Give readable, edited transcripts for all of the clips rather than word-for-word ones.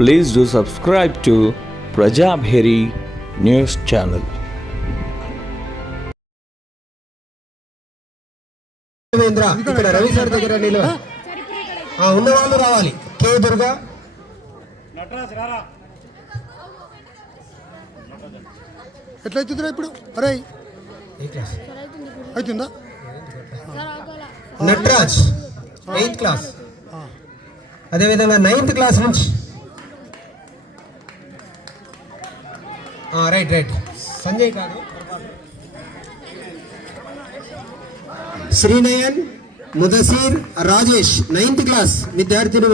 Please do subscribe to Prajabheri News Channel. ఇక్కడ Ravi sir దగ్గర ఉన్న వాళ్ళు రావాలి. కే దుర్గా ఎట్లయితుందిరా ఇప్పుడు? అరే అవుతుందా? నటరాజ్ 8th క్లాస్, అదేవిధంగా 9th క్లాస్ నుంచి రైట్ సంజయ్ కాదు, శ్రీనయన్, ముదసీర్, రాజేష్ 9th క్లాస్ విద్యార్థులు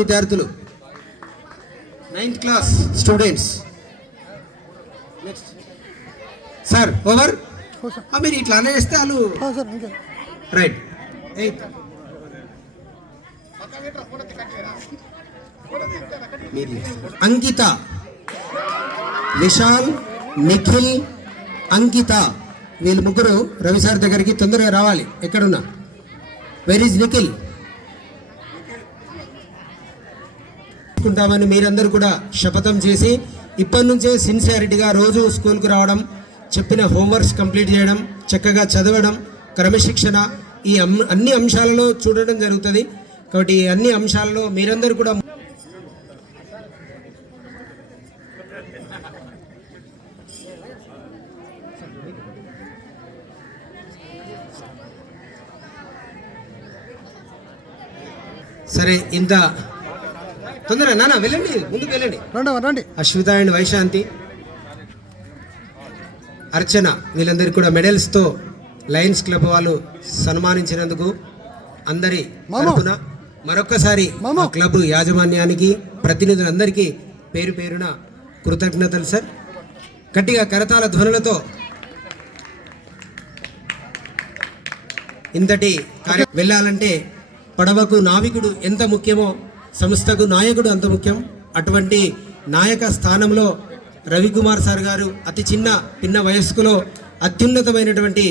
9th class students. Sir over. మీరు ఇట్లా అనేస్తే వాళ్ళు రైట్. అంకిత, విశాల్, నిఖిల్, అంకిత వీళ్ళు ముగ్గురు రవి సార్ దగ్గరికి తొందరగా రావాలి. ఎక్కడున్నా? Where is Nikhil? కుంటామని మీరందరూ కూడా శపథం చేసి ఇప్పటి నుంచే సిన్సియారిటీగా రోజు స్కూల్కి రావడం, చెప్పిన హోంవర్క్స్ కంప్లీట్ చేయడం, చక్కగా చదవడం, క్రమశిక్షణ, ఈ అన్ని అంశాలలో చూడడం జరుగుతుంది. కాబట్టి ఈ అన్ని అంశాలలో మీరందరూ కూడా సరే. ఇంత తొందరగా నాన్న వెళ్ళండి, ముందుకు వెళ్ళండి. రండి. అశ్విత అండ్ వైశాంతి, అర్చన వీళ్ళందరికీ కూడా మెడల్స్తో లయన్స్ క్లబ్ వాళ్ళు సన్మానించినందుకు అందరి తరపున మరొక్కసారి క్లబ్ యాజమాన్యానికి, ప్రతినిధులందరికీ పేరున కృతజ్ఞతలు సార్. గట్టిగా కరతాళ ధ్వనులతో ఇంతటి కార్యం వెళ్ళాలంటే పడవకు నావికుడు ఎంత ముఖ్యమో సంస్థకు నాయకుడు అంత ముఖ్యం. అటువంటి నాయక స్థానంలో రవికుమార్ సార్ గారు అతి పిన్న వయస్కులో అత్యున్నతమైనటువంటి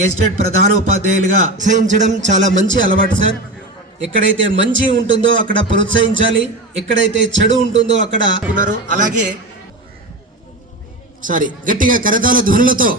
గెస్టెడ్ ప్రధాన ఉపాధ్యాయులుగా ప్రోత్సహించడం చాలా మంచి అలవాటు సార్. ఎక్కడైతే మంచి ఉంటుందో అక్కడ ప్రోత్సహించాలి, ఎక్కడైతే చెడు ఉంటుందో అక్కడ ఉన్నారు. అలాగే గట్టిగా కరతాళ ధ్వనులతో